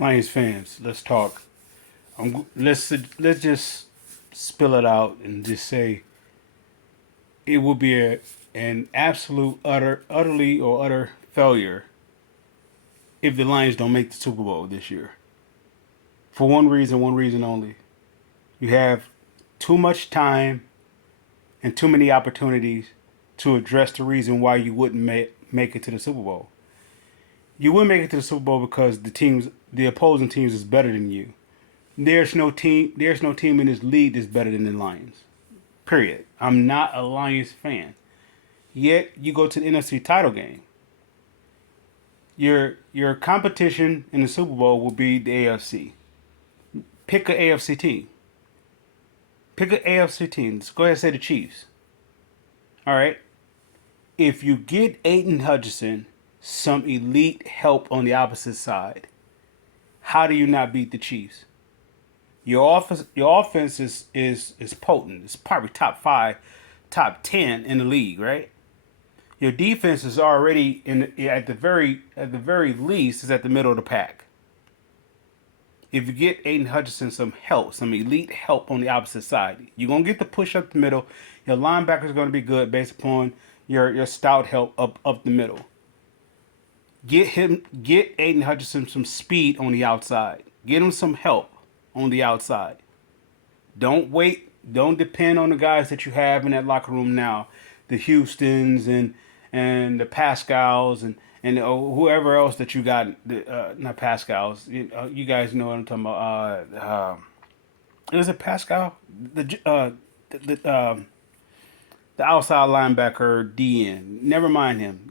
Lions fans, let's talk. Let's just spill it out and just say it will be an absolute utter failure if the Lions don't make the Super Bowl this year. For one reason only. You have too much time and too many opportunities to address the reason why you wouldn't make it to the Super Bowl. You wouldn't make it to the Super Bowl because the opposing teams is better than you. There's no team in this league that's better than the Lions. Period. I'm not a Lions fan. Yet you go to the NFC title game. Your competition in the Super Bowl will be the AFC. Pick a AFC team. Pick an AFC team. Let's go ahead and say the Chiefs. All right. If you get Aiden Hutchinson some elite help on the opposite side, how do you not beat the Chiefs? Your offense is potent. It's probably top five, top 10 in the league, right? Your defense is already at the very least is at the middle of the pack. If you get Aiden Hutchinson some help, some elite help on the opposite side, you're gonna get the push up the middle. Your linebackers are gonna be good based upon your stout help up the middle. Get Aiden Hutchinson some speed on the outside. Get him some help on the outside. Don't wait. Don't depend on the guys that you have in that locker room now, the Houston's and the Pascals and whoever else that you got. Not Pascals. You guys know what I'm talking about. Is it Pascal? The outside linebacker DN. Never mind him.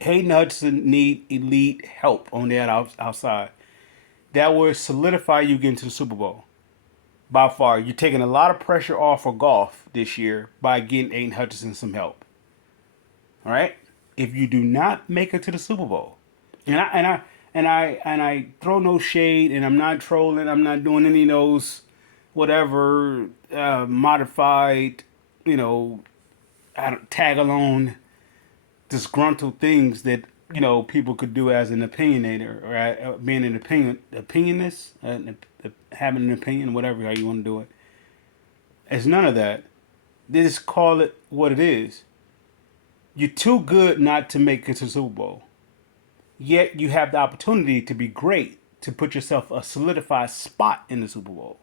Hayden Hudson need elite help on that outside. That will solidify you getting to the Super Bowl. By far, you're taking a lot of pressure off of golf this year by getting Aiden Hutchinson some help. All right. If you do not make it to the Super Bowl, and I throw no shade, and I'm not trolling, I'm not doing any of those whatever modified, you know, tag along disgruntled things that people could do as an opinionator or being an opinionist, having an opinion, whatever how you want to do it. It's none of that. They just call it what it is. You're too good not to make it to the Super Bowl. Yet you have the opportunity to be great, to put yourself a solidified spot in the Super Bowl.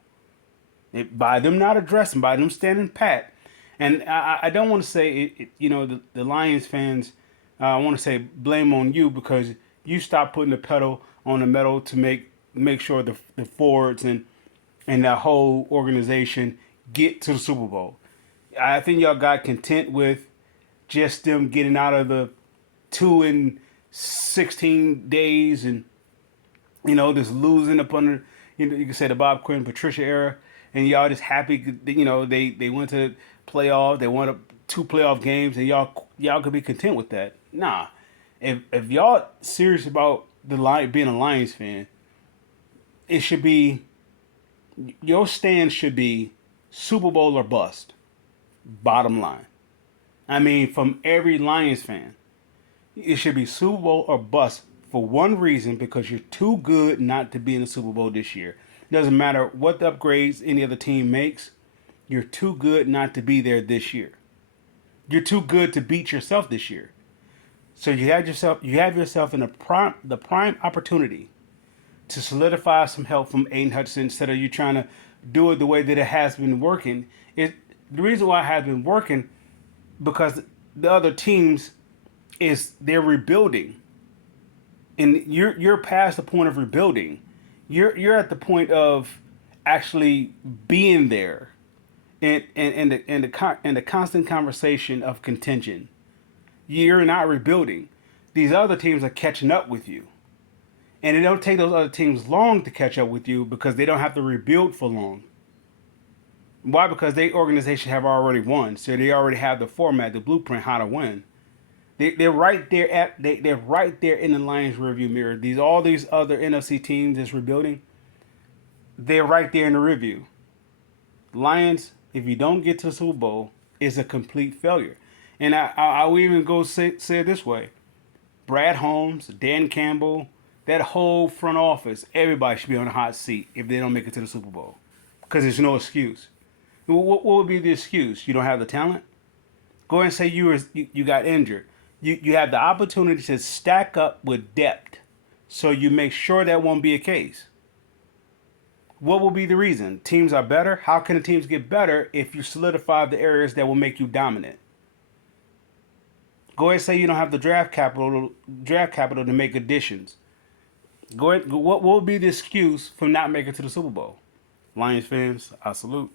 By them not addressing, by them standing pat. And I don't want to say, the Lions fans, I want to say blame on you because you stopped putting the pedal on the metal to make sure the forwards and that whole organization get to the Super Bowl. I think y'all got content with just them getting out of the 2-16 days and just losing up under you can say the Bob Quinn Patricia era, and y'all just happy they went to playoff, they won up 2 playoff games, and y'all could be content with that. Nah, if y'all serious about being a Lions fan, it should be your stand should be Super Bowl or bust. Bottom line. I mean, from every Lions fan, it should be Super Bowl or bust for one reason, because you're too good not to be in the Super Bowl this year. It doesn't matter what the upgrades any other team makes. You're too good not to be there this year. You're too good to beat yourself this year. So you have yourself in the prime opportunity to solidify some help from Aiden Hutchinson instead of you trying to do it the way that it has been working. The reason why it has been working because the other teams they're rebuilding, and you're past the point of rebuilding. You're at the point of actually being there, and the constant conversation of contention. You're not rebuilding. These other teams are catching up with you, and it don't take those other teams long to catch up with you because they don't have to rebuild for long. Why? Because their organization have already won, so they already have the format, the blueprint, how to win. They're right there they're right there in the Lions rearview mirror. All these other NFC teams that's rebuilding, they're right there in the review. Lions, if you don't get to the Super Bowl, is a complete failure. And I will even go say it this way: Brad Holmes, Dan Campbell, that whole front office, everybody should be on the hot seat if they don't make it to the Super Bowl, because there's no excuse. What would be the excuse? You don't have the talent. Go ahead and say you got injured. You have the opportunity to stack up with depth, so you make sure that won't be a case. What will be the reason? Teams are better. How can the teams get better if you solidify the areas that will make you dominant? Go ahead and say you don't have the draft capital to make additions. Go ahead. What will be the excuse for not making it to the Super Bowl? Lions fans, I salute.